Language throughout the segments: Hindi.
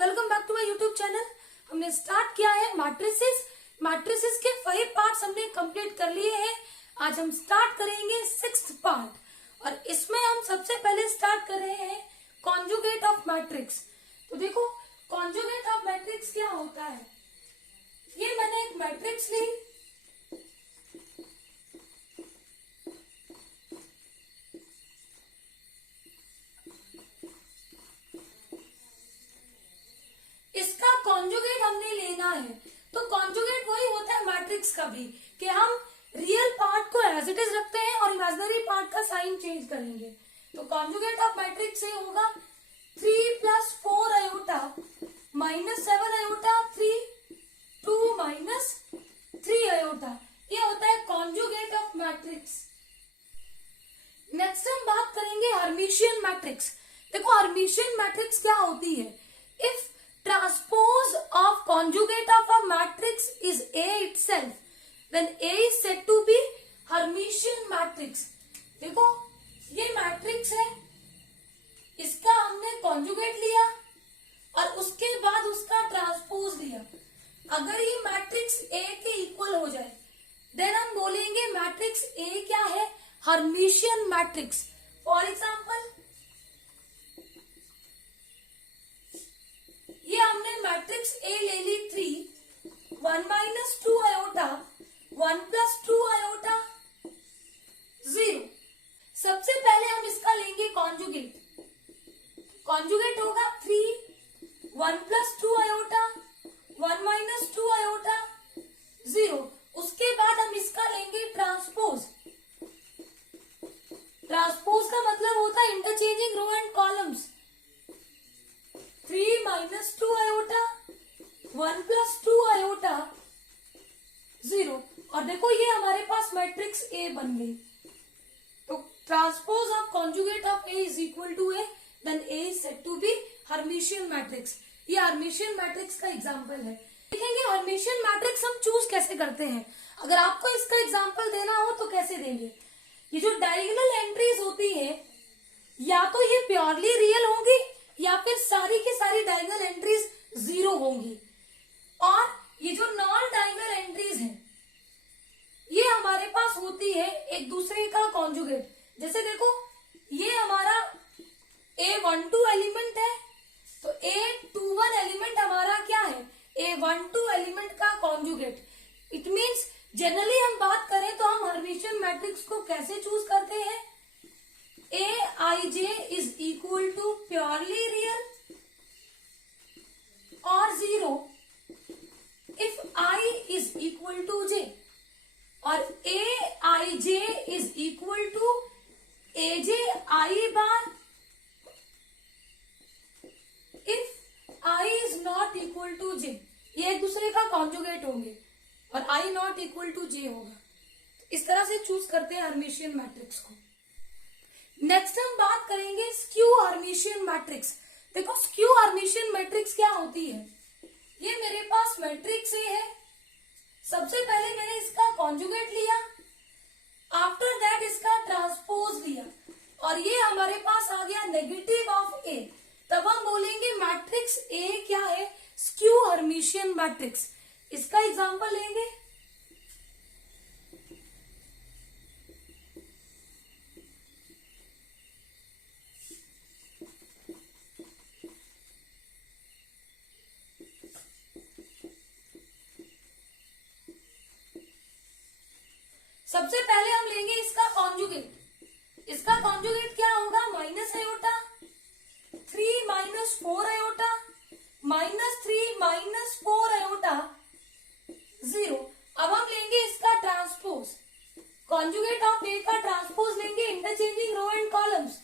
Welcome back to my YouTube channel. हमने स्टार्ट किया है मैट्रिसेस। मैट्रिसेस के 5 पार्ट्स हमने कंप्लीट कर लिए हैं। आज हम स्टार्ट करेंगे 6th पार्ट और इसमें हम सबसे पहले स्टार्ट कर रहे हैं कॉन्जुगेट ऑफ मैट्रिक्स। तो देखो कॉन्जुगेट ऑफ मैट्रिक्स क्या होता है। ये मैंने एक मैट्रिक्स ली, इसका कॉन्जुगेट हमने लेना है। तो कॉन्जुगेट वही होता है मैट्रिक्स का भी कि हम रियल पार्ट को एज इट इज रखते हैं और इमेजिनरी पार्ट का साइन चेंज करेंगे। तो कॉन्जुगेट ऑफ मैट्रिक्स से होगा 3 + 4 आयोटा -7 आयोटा 3 2 - 3 आयोटा। ये होता है कॉन्जुगेट ऑफ मैट्रिक्स। नेक्स्ट हम बात करेंगे हर्मिशियन मैट्रिक्स। देखो हर्मिशियन मैट्रिक्स क्या होती है। If transpose of conjugate of a matrix is A itself, then A is said to be Hermitian matrix। देखो ये मैट्रिक्स है, इसका हमने कॉन्जुगेट लिया और उसके बाद उसका ट्रांसपोज लिया। अगर ये मैट्रिक्स A के इक्वल हो जाए देन हम बोलेंगे मैट्रिक्स A क्या है, हर्मिशियन मैट्रिक्स। फॉर एग्जाम्पल ये हमने मैट्रिक्स ए ले ली 3 1 - 2 आयोटा 1 + 2 आयोटा 0। सबसे पहले हम इसका लेंगे कॉन्जुगेट। कॉन्जुगेट होगा 3 1 + 2 आयोटा 1 - 2 आयोटा 0। उसके बाद हम इसका लेंगे ट्रांसपोज। ट्रांसपोज का मतलब होता है interchanging row and columns. 3 - 2 iota 1 + 2 iota 0। और देखो ये हमारे पास मैट्रिक्स ए बन गई। तो transpose of conjugate of A is equal to A, then A is said to be Hermitian matrix. ये हर्मिशियन मैट्रिक्स का एग्जांपल है। देखेंगे हर्मिशियन मैट्रिक्स हम चूज कैसे करते हैं। अगर आपको इसका एग्जांपल देना हो तो कैसे देंगे। ये जो डायगोनल एंट्रीज होती है या तो ये प्योरली रियल होंगी या फिर सारी की सारी डायगोनल एंट्रीज 0 होंगी। और ये जो नॉन डायगोनल एंट्रीज हैं ये हमारे पास होती है एक दूसरे का कॉन्जुगेट। जैसे देखो ये हमारा A12 एलिमेंट है तो A21 एलिमेंट हमारा क्या है, A12 एलिमेंट का कॉन्जुगेट। इट मीन्स जनरली हम बात करें तो हम हर्मिशियन मैट्रिक्स को कैसे चूज करते हैं। Aij is equal to purely real or 0 if I is equal to j, और Aij is equal to Aj I bar if I is not equal to j। ये एक दूसरे का कॉन्जुगेट होंगे और I not equal to j होगा। इस तरह से चूज करते हैं हर्मिशियन मैट्रिक्स को। नेक्स्ट हम बात करेंगे स्क्यू हर्मिशियन मैट्रिक्स। देखो स्क्यू हर्मिशियन मैट्रिक्स क्या होती है। ये मेरे पास मैट्रिक्स ए है, सबसे पहले मैंने इसका कॉन्जुगेट लिया, आफ्टर दैट इसका ट्रांसपोज लिया और ये हमारे पास आ गया नेगेटिव ऑफ ए। तब हम बोलेंगे मैट्रिक्स ए क्या है, स्क्यू हर्मिशियन मैट्रिक्स। इसका एग्जांपल लेंगे। सबसे पहले हम लेंगे इसका कॉन्जुगेट। इसका कॉन्जुगेट क्या होगा, माइनस आयोटा 3 - 4 आयोटा -3 - 4 आयोटा 0। अब हम लेंगे इसका ट्रांसपोज। कॉन्जुगेट ऑफ ए का ट्रांसपोज लेंगे इंटरचेंजिंग रो एंड कॉलम्स।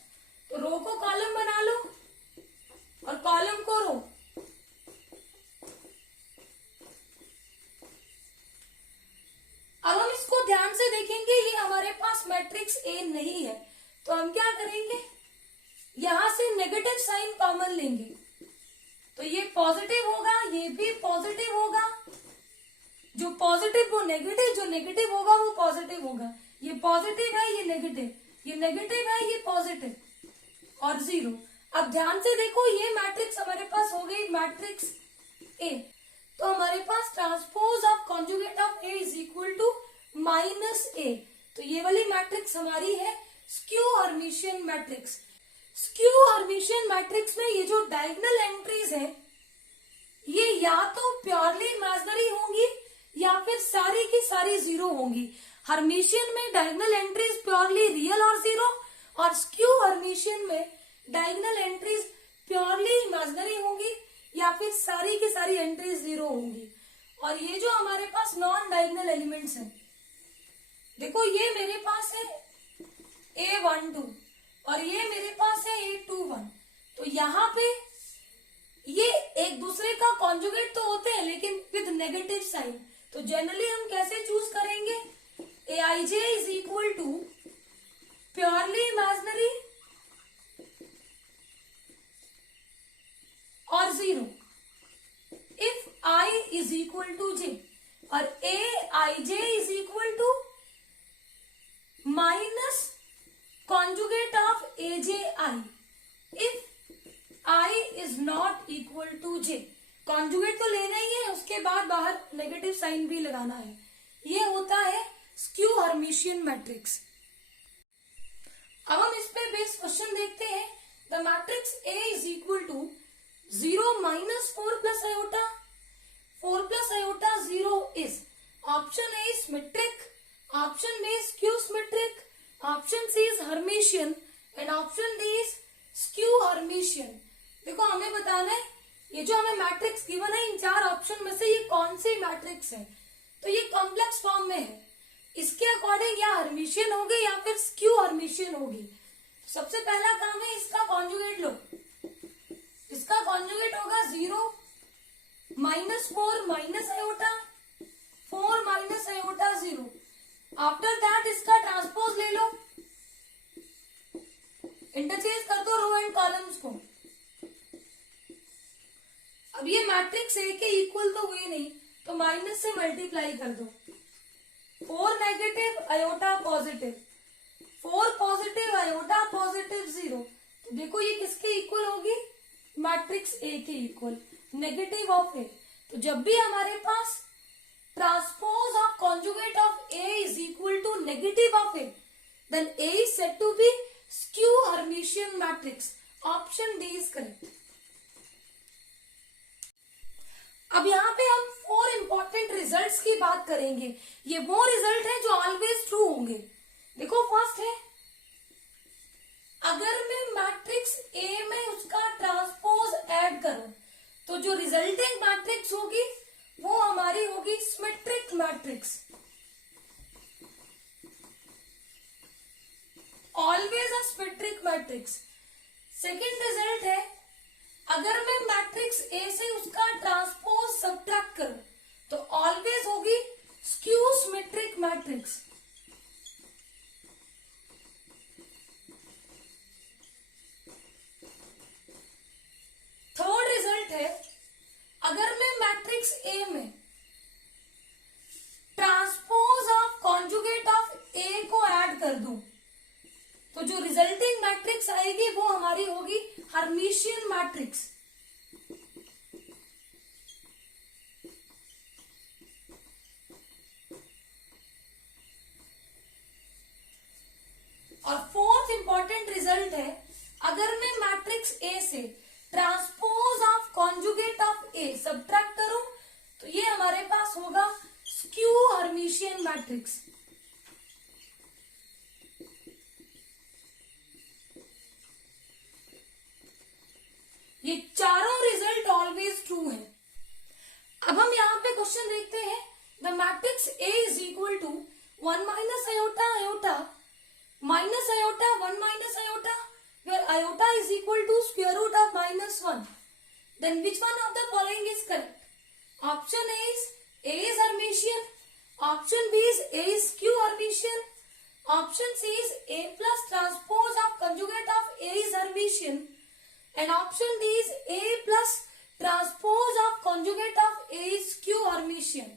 तो रो को कॉलम बना लो और कॉलम को रो। अब हम इसको ध्यान से देखेंगे, ये हमारे पास मैट्रिक्स ए नहीं है तो हम क्या करेंगे, यहां से नेगेटिव साइन कॉमन लेंगे। तो ये पॉजिटिव होगा, ये भी पॉजिटिव होगा। जो पॉजिटिव वो नेगेटिव, जो नेगेटिव होगा वो पॉजिटिव होगा। ये पॉजिटिव है, ये नेगेटिव है, ये पॉजिटिव और 0। अब ध्यान से देखो, ये मैट्रिक्स हमारे पास हो गई मैट्रिक्स ए, तो हमारे पास transpose of conjugate of A is equal to minus A, तो ये वाली मैट्रिक्स हमारी है skew Hermitian matrix. Skew Hermitian matrix में ये जो डायगोनल एंट्रीज है ये या तो प्योरली इमेजिनरी होंगी या फिर सारी की सारी जीरो होंगी। हर्मिशियन में डायगोनल एंट्रीज प्योरली रियल और जीरो, और स्क्यू हर्मिशियन में डायगोनल एंट्रीज प्योरली इमेजिनरी होंगी या फिर सारी की सारी एंट्रीज जीरो होंगी। और ये जो हमारे पास नॉन डायगोनल एलिमेंट्स हैं, देखो ये मेरे पास है A12 और ये मेरे पास है A21, तो यहाँ पे ये एक दूसरे का कॉन्जुगेट तो होते हैं लेकिन विद नेगेटिव साइन, तो जनरली हम कैसे चूज करेंगे? Aij is equal to purely imaginary और zero if I is equal to j, और Aij is equal to minus conjugate of AJi if I is not equal to j। Conjugate तो लेना ही है, उसके बाद बाहर नेगेटिव साइन भी लगाना है। ये होता है स्क्यू हर्मिशियन मैट्रिक्स। अब हम इस पे बेस क्वेश्चन देखते हैं। The matrix A is equal to 0 minus 4 plus iota, 4 plus iota 0 is option A is symmetric, option B is skew symmetric, option C is Hermitian and option D is skew Hermitian. देखो हमें बताना है ये जो हमें मैट्रिक्स गिवन है इन चार ऑप्शन में से ये कौन सी मैट्रिक्स है। तो ये कॉम्प्लेक्स फॉर्म में है, इसके अकॉर्डिंग या हर्मिशियन होगी या फिर स्क्यू हर्मिशियन होगी। सबसे पहला काम है इसका कॉन्जुगेट लो। इसका कॉन्जुगेट होगा 0 minus 4 minus iota, 4 minus iota 0। After that इसका ट्रांसपोज ले लो, इंटरचेंज कर दो रो एंड कॉलम्स को। अब ये मैट्रिक्स ए के इक्वल तो हुई नहीं, तो माइनस से मल्टीप्लाई कर दो। 4 negative iota positive, 4 positive iota positive 0, तो देखो ये किसके इक्वल होगी? मैट्रिक्स ए के इक्वल, नेगेटिव ऑफ ए। तो जब भी हमारे पास transpose of conjugate of A is equal to negative of A, then A is said to be skew Hermitian matrix. Option D is correct. अब यहाँ पे हम 4 इंपॉर्टेंट रिजल्ट्स की बात करेंगे। ये वो रिजल्ट है जो ऑलवेज ट्रू होंगे। देखो फर्स्ट है, अगर मैं मैट्रिक्स ए में उसका ट्रांसपोज ऐड करूं तो जो रिजल्टिंग मैट्रिक्स होगी वो हमारी होगी symmetric matrix, always a symmetric matrix. Second result है, अगर मैं मैट्रिक्स ए से उसका ट्रांसपोज सब्ट्रैक्ट करूं तो ऑलवेज होगी skew symmetric matrix. Third result है, अगर मैं मैट्रिक्स ए में ट्रांसपोज ऑफ कॉन्जुगेट ऑफ ए को ऐड कर दूं तो जो रिजल्टिंग मैट्रिक्स आएगी वो हमारी होगी हर्मिशियन मैट्रिक्स। और फोर्थ इंपॉर्टेंट रिजल्ट है, अगर मैं मैट्रिक्स ए से transpose of conjugate of A subtract करूं तो ये हमारे पास होगा स्क्यू हर्मिशियन मैट्रिक्स। ये चारों रिजल्ट ऑलवेज ट्रू है। अब हम यहाँ पे क्वेश्चन देखते हैं। The matrix A is equal to 1 minus iota iota minus iota 1 minus iota, where iota is equal to square root of minus 1. Then which one of the following is correct? Option A is Hermitian. Option B is A is skew Hermitian. Option C is A plus transpose of conjugate of A is Hermitian. And option D is A plus transpose of conjugate of A is skew Hermitian.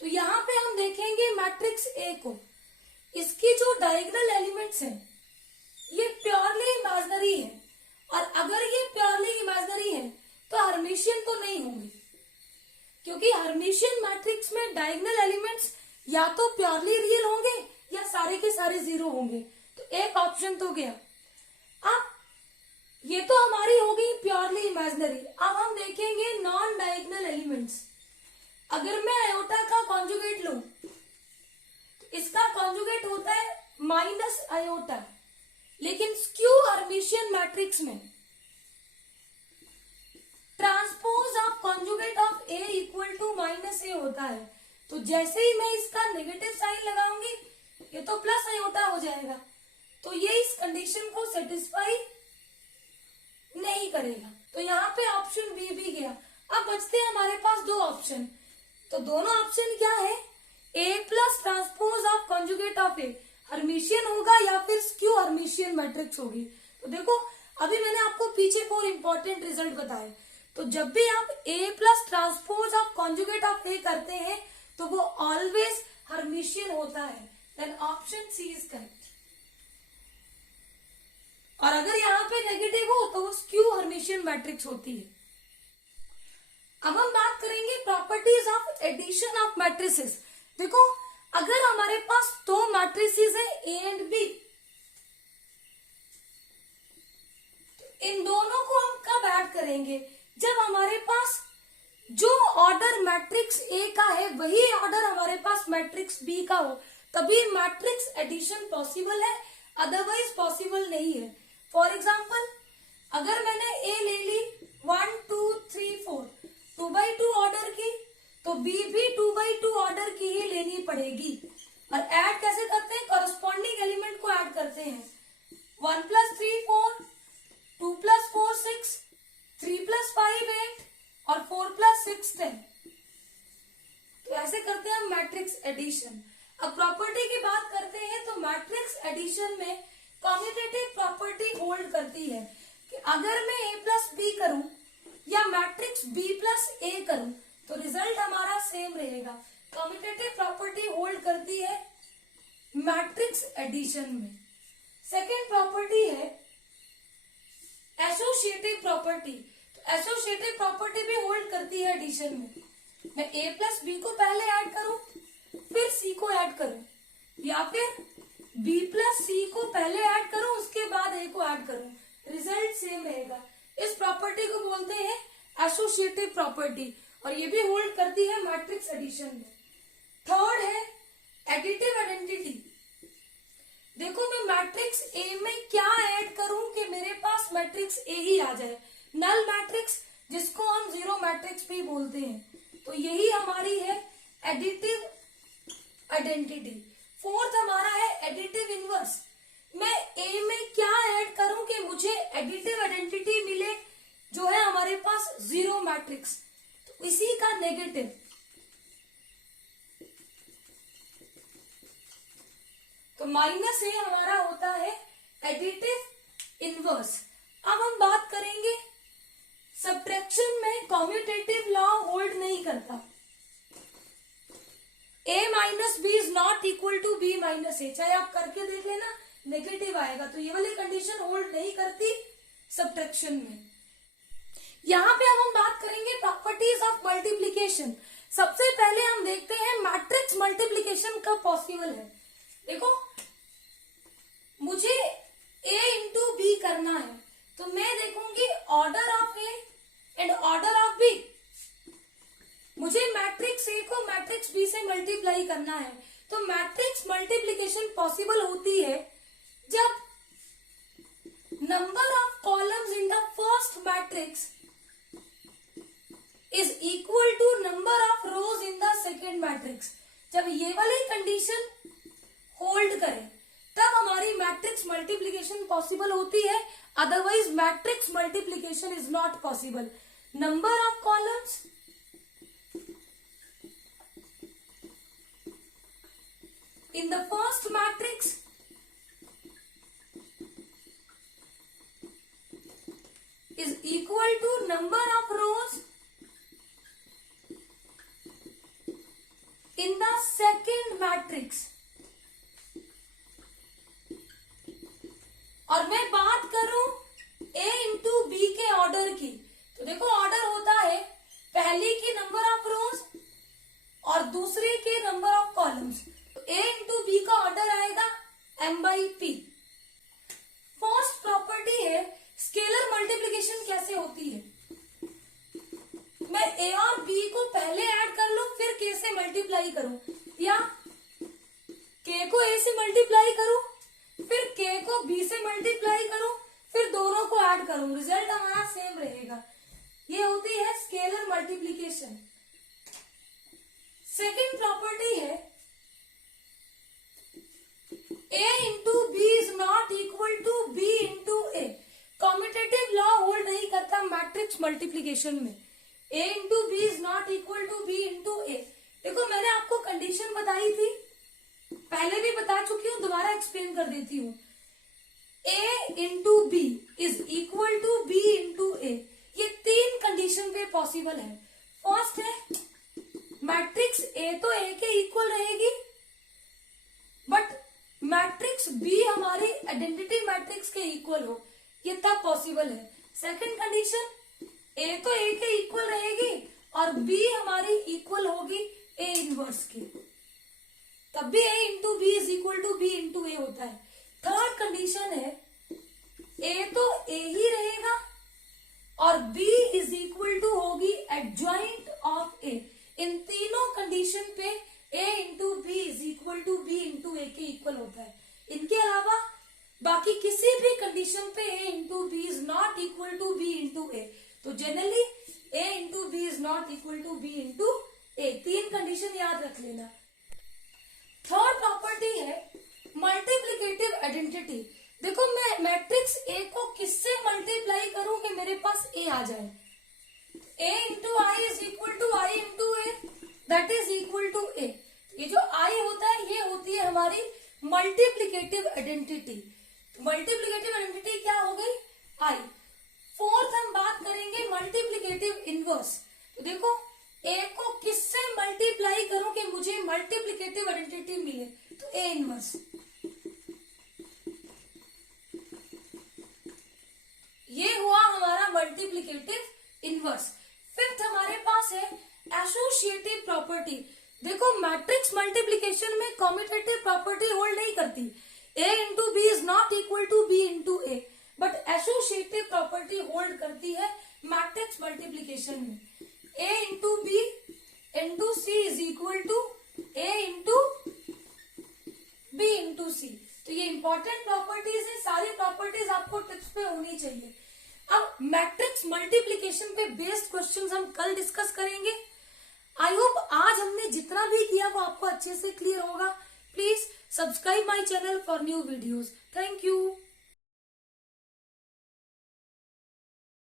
तो यहाँ पे हम देखेंगे मैट्रिक्स ए को, इसकी जो डायगोनल एलिमेंट्स हैं ये प्योरली इमेजिनरी है और अगर ये प्योरली इमेजिनरी है तो हर्मिशियन तो नहीं होंगे, क्योंकि हर्मिशियन मैट्रिक्स में डायगोनल एलिमेंट्स या तो प्योरली रियल होंगे या सारे के सारे जीरो होंगे। तो एक ऑप्शन तो गया। अब ये तो हमारी हो गई प्योरली इमेजिनरी। अब हम देखेंगे नॉन डायगोनल एलिमेंट्स। अगर मैं आयोटा का कॉन्जुगेट लूं तो इसका कॉन्जुगेट होता है माइनस आयोटा, लेकिन स्क्यू हर्मिशियन मैट्रिक्स में transpose of conjugate of A equal to minus A होता है। तो जैसे ही मैं इसका नेगेटिव साइन लगाऊंगी ये तो प्लस आयोटा हो जाएगा, तो ये इस कंडीशन को सेटिस्फाई नहीं करेगा। तो यहाँ पे ऑप्शन बी भी गया। अब बचते हैं हमारे पास दो ऑप्शन। तो दोनों ऑप्शन क्या है, A plus transpose of conjugate of A Hermitian होगा या फिर स्क्यू हर्मिशियन मैट्रिक्स होगी। तो देखो अभी मैंने आपको पीछे 4 इंपॉर्टेंट रिजल्ट बताए। तो जब भी आप A plus transpose of conjugate of A करते हैं तो वो ऑलवेज हर्मिशियन होता है। Then option C is correct. और अगर यहाँ पे नेगेटिव हो तो वो स्क्यू हर्मिशियन मैट्रिक्स होती है। अब हम बात करेंगे properties of addition of matrices. देखो अगर हमारे पास दो मैट्रिसेस है ए एंड बी, इन दोनों को हम कब ऐड करेंगे, जब हमारे पास जो ऑर्डर मैट्रिक्स ए का है वही ऑर्डर हमारे पास मैट्रिक्स बी का हो, तभी मैट्रिक्स एडिशन पॉसिबल है, अदरवाइज पॉसिबल नहीं है। फॉर एग्जाम्पल अगर मैंने ए ले ली 1 2 3 4 2x2 ऑर्डर की, तो बी भी 2x2 ऑर्डर की ही लेनी पड़ेगी। और ऐड कैसे करते हैं, कॉरस्पॉन्डिंग एलिमेंट को ऐड करते हैं। 1 + 3 4, 2 + 4 6, 3 + 5 8 और 4 + 6 10। तो ऐसे करते हैं हम मैट्रिक्स एडिशन। अब प्रॉपर्टी की बात करते हैं तो मैट्रिक्स एडिशन में कम्यूटेटिव प्रॉपर्टी होल्ड करती है कि अगर मैं a + b करूं या मैट्रिक्स b + a करूं तो रिजल्ट हमारा सेम रहेगा। कम्यूटेटिव प्रॉपर्टी होल्ड करती है मैट्रिक्स एडिशन में। सेकेंड प्रॉपर्टी है एसोसिएटिव प्रॉपर्टी। तो एसोसिएटिव प्रॉपर्टी भी होल्ड करती है एडिशन में। मैं a + b को पहले ऐड करूं फिर c को ऐड करूं, या फिर b + c को पहले ऐड करूं उसके बाद a को ऐड करूं, रिजल्ट सेम रहेगा। इस प्रॉपर्टी को बोलते हैं एसोसिएटिव प्रॉपर्टी और ये भी होल्ड करती है मैट्रिक्स एडिशन में। थर्ड है एडिटिव आइडेंटिटी। देखो मैं मैट्रिक्स ए में क्या ऐड करूं कि मेरे पास मैट्रिक्स ए ही आ जाए, नल मैट्रिक्स जिसको हम जीरो मैट्रिक्स भी बोलते हैं। तो यही हमारी है एडिटिव आइडेंटिटी। फोर्थ हमारा है एडिटिव इनवर्स। मैं ए में क्या ऐड करूं कि मुझे एडिटिव आइडेंटिटी मिले, जो है हमारे पास जीरो मैट्रिक्स, तो इसी का नेगेटिव। तो -a हमारा होता है एडिटिव इनवर्स। अब हम बात करेंगे सब्ट्रैक्शन में कम्यूटेटिव लॉ होल्ड नहीं करता। a - b is not equal to b - a, चाहे आप करके देख लेना नेगेटिव आएगा। तो ये वाली कंडीशन होल्ड नहीं करती सब्ट्रैक्शन में। यहाँ पे अब हम बात करेंगे प्रॉपर्टीज ऑफ मल्टीप्लीकेशन। सबसे पहले हम देखते हैं मैट्रिक्स मल्टीप्लीकेशन कब पॉसिबल है। देखो मुझे a × b करना है तो मैं देखूंगी order of a and order of b। मुझे मैट्रिक्स a को मैट्रिक्स b से मल्टीप्लाई करना है, तो मैट्रिक्स मल्टीप्लीकेशन पॉसिबल होती है जब number of columns in the first matrix is equal to number of rows in the second matrix. जब ये वाली कंडीशन होल्ड करे तब हमारी मैट्रिक्स मल्टीप्लीकेशन पॉसिबल होती है, otherwise matrix multiplication is not possible. Number of columns in the first matrix is equal to number of rows in the second matrix। और मैं बात करूं ए इंटू बी के ऑर्डर की, तो देखो ऑर्डर होता है पहली की नंबर ऑफ रोज और दूसरे के नंबर ऑफ कॉलम्स। तो ए इंटू बी का ऑर्डर आएगा m by P. First property है स्केलर मल्टीप्लीकेशन कैसे होती है, मैं ए और बी को पहले ऐड कर लूं फिर के से मल्टीप्लाई करूं, या के को ए से मल्टीप्लाई करूं फिर के को बी से मल्टीप्लाई करूं फिर दोनों को ऐड करूं, रिजल्ट हमारा सेम रहेगा। ये होती है स्केलर मल्टीप्लीकेशन। सेकेंड प्रॉपर्टी है a into B is not equal to B into A. Commutative law hold नहीं करता मैट्रिक्स मल्टीप्लीकेशन में। a into B is not equal to B into A. देखो मैंने आपको कंडीशन बताई थी, पहले भी बता चुकी हूं, दोबारा एक्सप्लेन कर देती हूं। a into B is equal to B into A, ये तीन कंडीशन पे पॉसिबल है। फर्स्ट है मैट्रिक्स ए तो ए के इक्वल रहेगी बट मैट्रिक्स बी हमारी आइडेंटिटी मैट्रिक्स के इक्वल हो, ये तब पॉसिबल है। सेकंड कंडीशन ए तो ए के इक्वल रहेगी और बी हमारी इक्वल होगी ए इनवर्स के, तब भी A into B is equal to B into A होता है। थर्ड कंडीशन है ए तो ए ही रहेगा और बी इज इक्वल टू होगी एडजॉइंट ऑफ ए। इन तीनों कंडीशन पे a into B is equal to B into A के इक्वल होता है। इनके अलावा बाकी किसी भी कंडीशन पे a into B is not equal to B into A, तो generally a into B is not equal to B into A. तीन कंडीशन याद रख लेना। थर्ड प्रॉपर्टी है मल्टीप्लीकेटिव आइडेंटिटी। देखो मैं मैट्रिक्स ए को किससे मल्टीप्लाई करूं कि मेरे पास ए आ जाए। a into I is equal to I into A, that is equal to A. ये जो i होता है ये होती है हमारी मल्टीप्लीकेटिव आइडेंटिटी। मल्टीप्लीकेटिव आइडेंटिटी क्या हो गई, i। फोर्थ हम बात करेंगे मल्टीप्लीकेटिव इनवर्स। तो देखो a को किससे मल्टीप्लाई करूं कि मुझे मल्टीप्लीकेटिव आइडेंटिटी मिले, तो a इनवर्स। ये हुआ हमारा मल्टीप्लीकेटिव इनवर्स। फिफ्थ हमारे पास है एसोसिएटिव प्रॉपर्टी। देखो मैट्रिक्स मल्टीप्लीकेशन में कॉम्यूटेटिव प्रॉपर्टी होल्ड नहीं करती। a into B is not equal to B into A, but associative property hold करती है मैट्रिक्स मल्टीप्लीकेशन में। a into B into C is equal to a into B into C. तो ये इंपॉर्टेंट प्रॉपर्टीज है, सारी प्रॉपर्टीज आपको टिप्स पे होनी चाहिए। अब मैट्रिक्स मल्टीप्लीकेशन पे बेस्ड क्वेश्चंस हम कल डिस्कस करेंगे। आई होप आज हमने जितना भी किया वो आपको अच्छे से क्लियर होगा। Please subscribe my channel for new videos. Thank you.